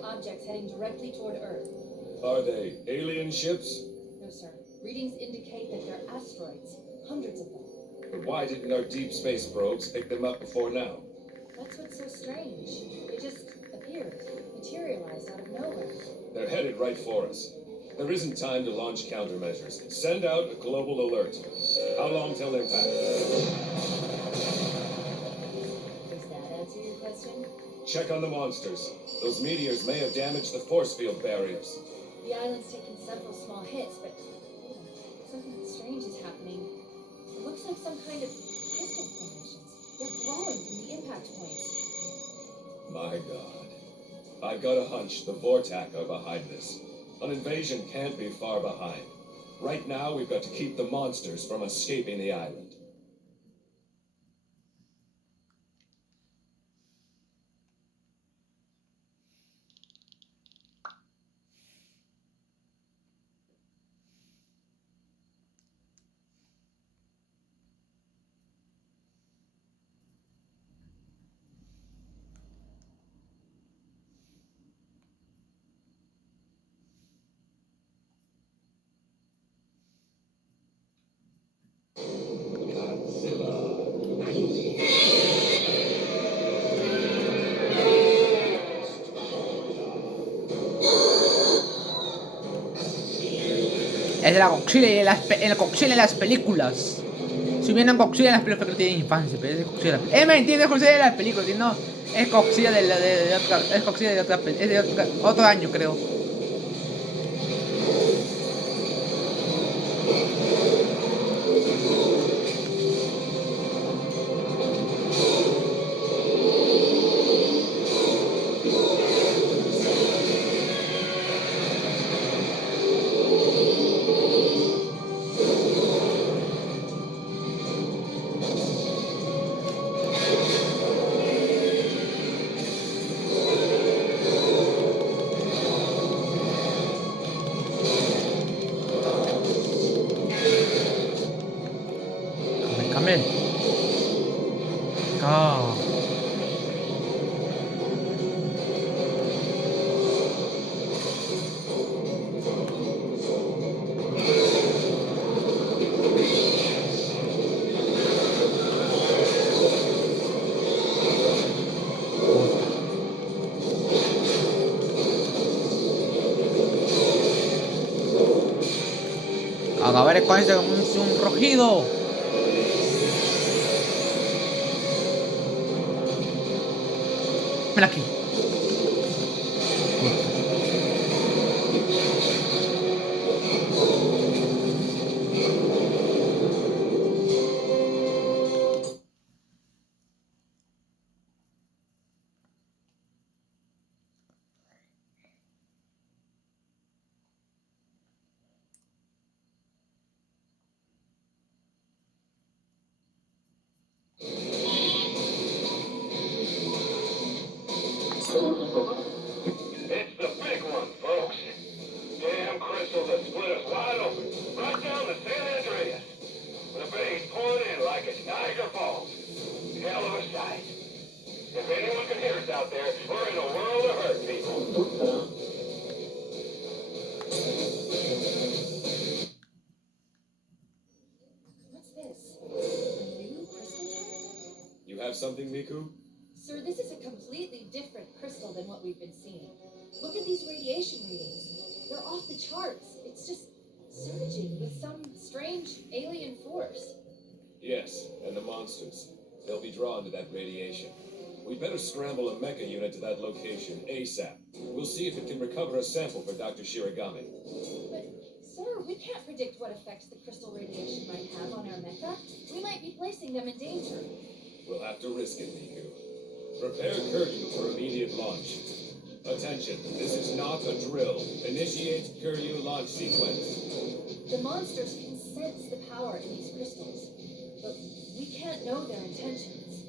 celestial objects heading directly toward Earth. Are they alien ships? No, sir. Readings indicate that they're asteroids. Hundreds of them. But why didn't our deep space probes pick them up before now? That's what's so strange. They just appeared, materialized out of nowhere. They're headed right for us. There isn't time to launch countermeasures. Send out a global alert. How long till impact? Does that answer your question? Check on the monsters. Those meteors may have damaged the force field barriers. The island's taken several small hits, but something strange is happening. It looks like some kind of crystal formations. They're growing from the impact points. My God. I've got a hunch the Vortak are behind this. An invasion can't be far behind. Right now, we've got to keep the monsters from escaping the island. Godzilla Unleashed Es la Godzilla el Godzilla en las películas. Si bien en Godzilla en las películas no tiene infancia, pero es Godzilla. Me entiende, es Godzilla de las películas, si no, es Godzilla de otra, es Godzilla de otra, es de otro año, creo. Cambie. Ah. A ver, con ese un rugido. Ven aquí. It's the big one, folks. Damn crystal that split us wide open, right down to San Andreas. The bay's pouring in like it's Niagara Falls. Hell of a sight. If anyone can hear us out there, we're in a world of hurt, people. What's this? A new crystal type? You have something, Miku? Sir, this is a completely different crystal than what we've been seeing. Look at these radiation readings. They're off the charts. It's just surging with some strange alien force. Yes, and the monsters. They'll be drawn to that radiation. We'd better scramble a mecha unit to that location ASAP. We'll see if it can recover a sample for Dr. Shiragami. But, sir, we can't predict what effects the crystal radiation might have on our mecha. We might be placing them in danger. We'll have to risk it, Miku. Prepare Kiryu for immediate launch. Attention, this is not a drill. Initiate Kiryu launch sequence. The monsters can sense the power in these crystals, but we can't know their intentions.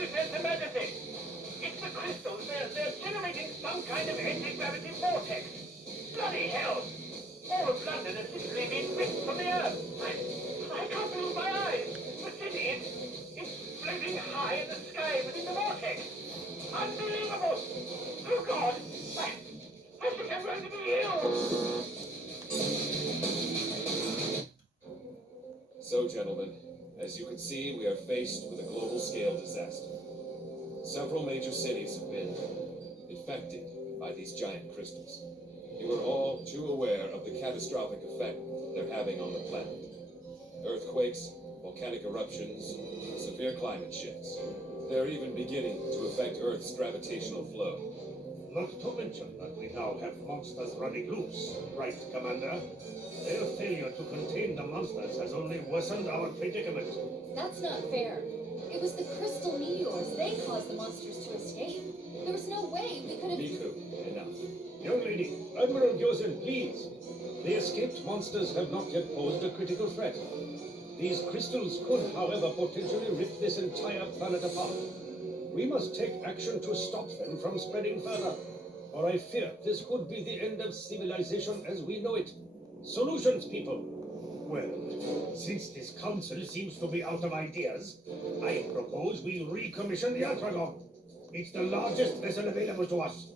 Manifest emergency! It's the crystals. They're generating some kind of anti-gravity vortex. Bloody hell! All of London has literally been ripped from the earth. I can't believe my eyes. The city it's floating high in the sky within the vortex. Unbelievable! Oh God! I think I'm going to be ill. So, gentlemen, as you can see, we are faced with a global-scale disaster. Several major cities have been infected by these giant crystals. You are all too aware of the catastrophic effect they're having on the planet. Earthquakes, volcanic eruptions, severe climate shifts. They're even beginning to affect Earth's gravitational flow. Not to mention that we now have monsters running loose, right, Commander? Their failure to contain the monsters has only worsened our predicament. That's not fair. It was the crystal meteors. They caused the monsters to escape. There was no way we could have... Miku, enough. Young lady, Admiral Gyozen, please. The escaped monsters have not yet posed a critical threat. These crystals could, however, potentially rip this entire planet apart. We must take action to stop them from spreading further, or I fear this could be the end of civilization as we know it. Solutions, people! Well, since this council seems to be out of ideas, I propose we recommission the Atragon. It's the largest vessel available to us.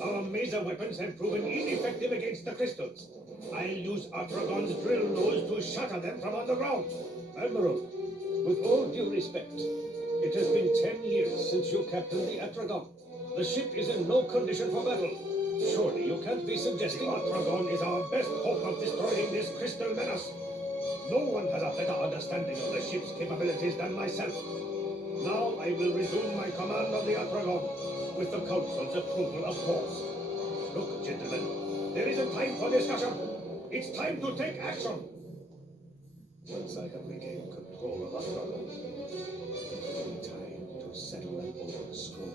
Our maser weapons have proven ineffective against the crystals. I'll use Atragon's drill nose to shatter them from underground. Admiral, with all due respect, it has been 10 years since you captained the Atragon. The ship is in no condition for battle. Surely you can't be suggesting Atragon is our best hope of destroying this crystal menace. No one has a better understanding of the ship's capabilities than myself. Now I will resume my command of the Atragon, with the Council's approval, of course. Look, gentlemen, there isn't time for discussion. It's time to take action. Once I have regained control of Atragon, it will be time to settle an old score.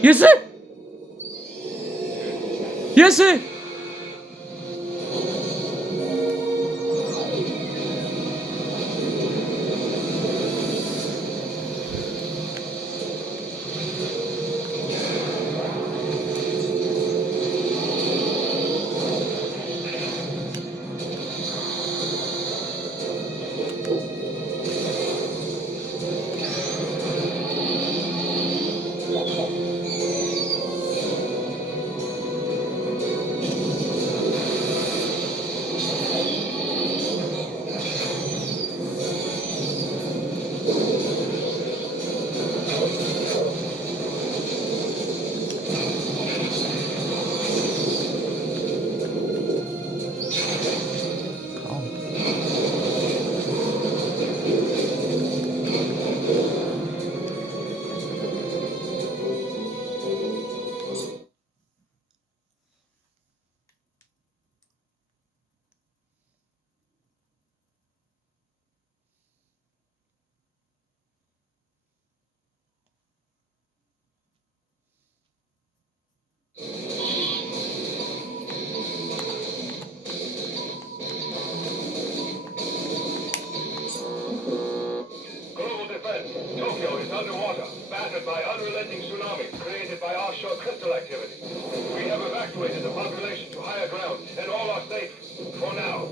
Yes, sir! Yes, sir! Global defense. Tokyo is underwater, battered by unrelenting tsunamis created by offshore crystal activity. We have evacuated the population to higher ground, and all are safe. For now.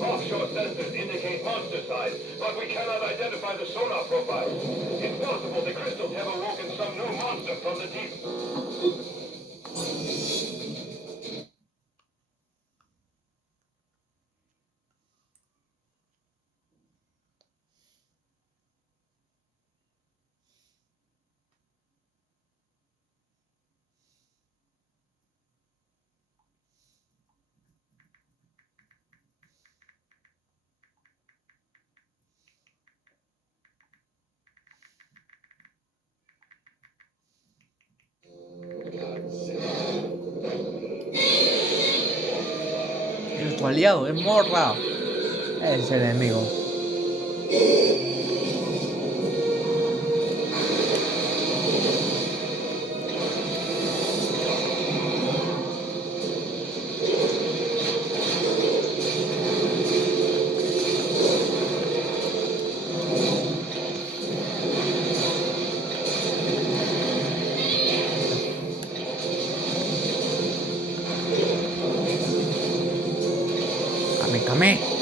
Offshore sensors indicate monster size, but we cannot identify the sonar profile. It's possible the crystals have awoken some new monster from the deep. su aliado, es Morra. Es el enemigo. Kame, kame.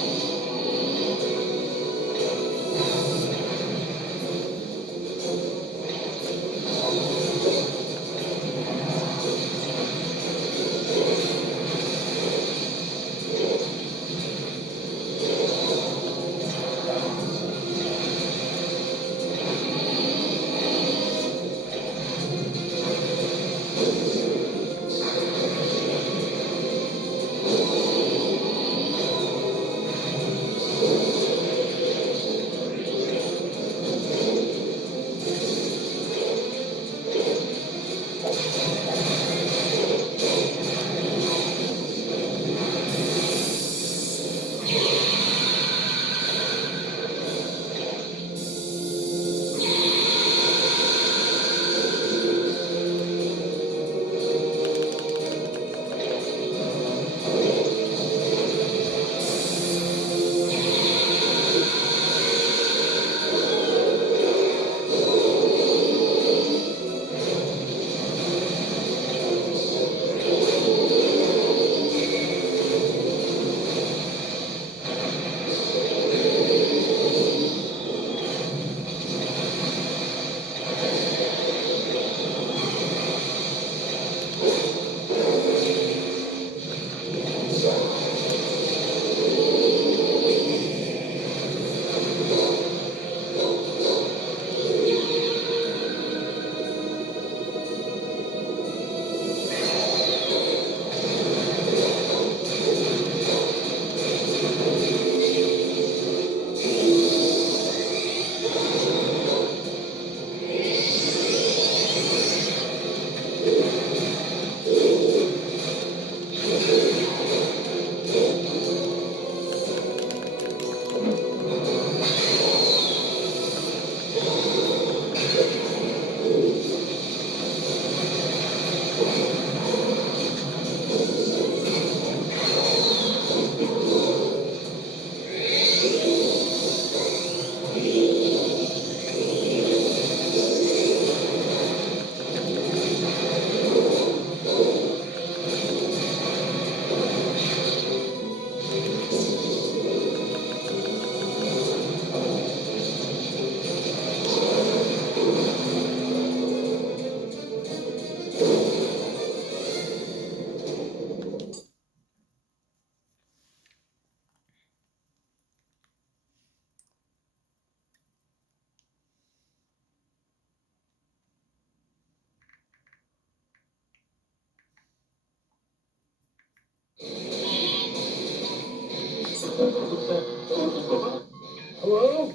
Hello?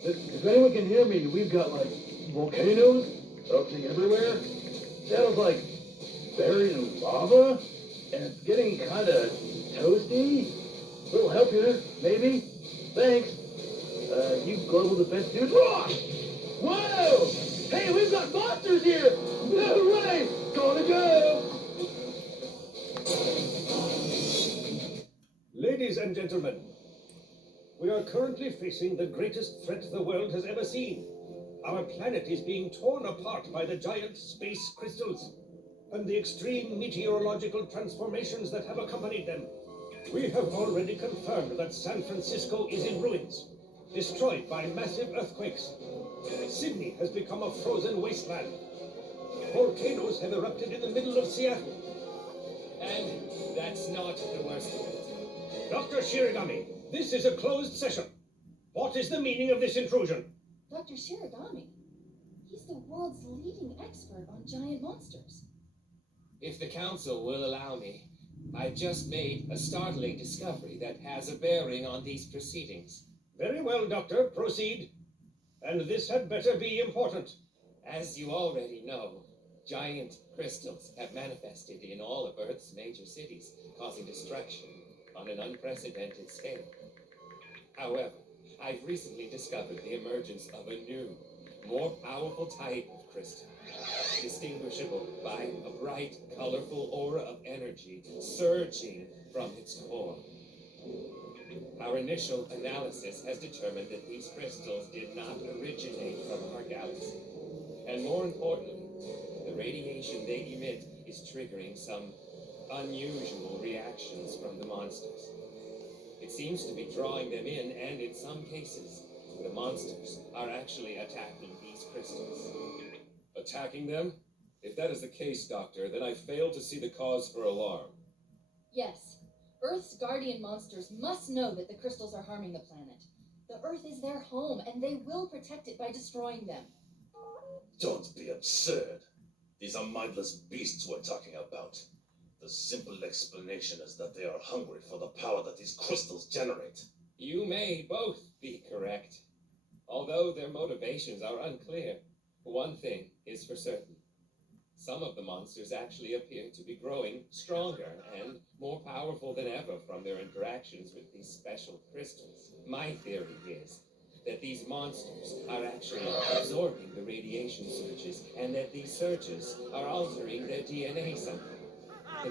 If anyone can hear me, we've got like volcanoes erupting everywhere. Sounds like buried in lava, and it's getting kind of toasty. Little help here, maybe? Thanks. You global defense dude. Whoa! Whoa! Hey, we've got monsters here! No way! Gotta go! Ladies and gentlemen, we are currently facing the greatest threat the world has ever seen. Our planet is being torn apart by the giant space crystals and the extreme meteorological transformations that have accompanied them. We have already confirmed that San Francisco is in ruins, destroyed by massive earthquakes. Sydney has become a frozen wasteland. Volcanoes have erupted in the middle of Seattle. And that's not the worst of it. Dr. Shirigami, this is a closed session. What is the meaning of this intrusion? Dr. Shiragami, he's the world's leading expert on giant monsters. If the council will allow me, I've just made a startling discovery that has a bearing on these proceedings. Very well, Doctor, proceed. And this had better be important. As you already know, giant crystals have manifested in all of Earth's major cities, causing destruction on an unprecedented scale. However, I've recently discovered the emergence of a new, more powerful type of crystal, distinguishable by a bright, colorful aura of energy surging from its core. Our initial analysis has determined that these crystals did not originate from our galaxy. And more importantly, the radiation they emit is triggering some unusual reactions from the monsters. It seems to be drawing them in, and in some cases, the monsters are actually attacking these crystals. Attacking them? If that is the case, Doctor, then I fail to see the cause for alarm. Yes, Earth's guardian monsters must know that the crystals are harming the planet. The Earth is their home, and they will protect it by destroying them. Don't be absurd. These are mindless beasts we're talking about. The simple explanation is that they are hungry for the power that these crystals generate. You may both be correct. Although their motivations are unclear, one thing is for certain. Some of the monsters actually appear to be growing stronger and more powerful than ever from their interactions with these special crystals. My theory is that these monsters are actually absorbing the radiation surges, and that these surges are altering their DNA somehow.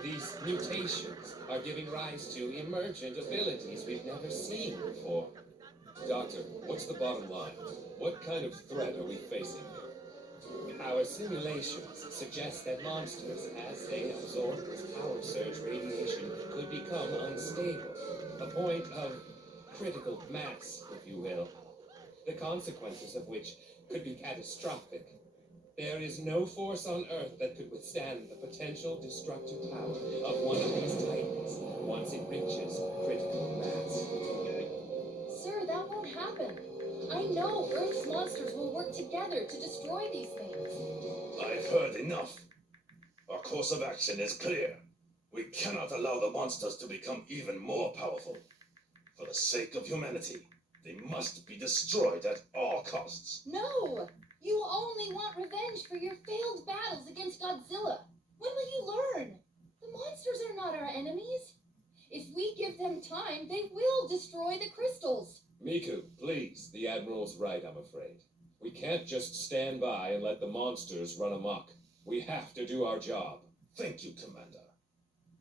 These mutations are giving rise to emergent abilities we've never seen before. Doctor, what's the bottom line? What kind of threat are we facing here? Our simulations suggest that monsters, as they absorb this power surge radiation, could become unstable, a point of critical mass, if you will, the consequences of which could be catastrophic. There is no force on Earth that could withstand the potential destructive power of one of these titans once it reaches critical mass. Sir, that won't happen. I know Earth's monsters will work together to destroy these things. I've heard enough. Our course of action is clear. We cannot allow the monsters to become even more powerful. For the sake of humanity, they must be destroyed at all costs. No! You only want revenge for your failed battles against Godzilla. When will you learn? The monsters are not our enemies. If we give them time, they will destroy the crystals. Miku, please, the Admiral's right, I'm afraid. We can't just stand by and let the monsters run amok. We have to do our job. Thank you, Commander.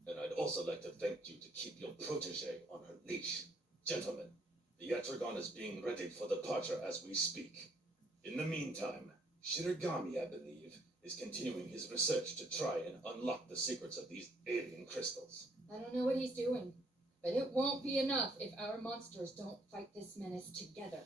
And I'd also like to thank you to keep your protege on her leash. Gentlemen, the Yatragon is being readied for departure as we speak. In the meantime, Shirogami, I believe, is continuing his research to try and unlock the secrets of these alien crystals. I don't know what he's doing, but it won't be enough if our monsters don't fight this menace together.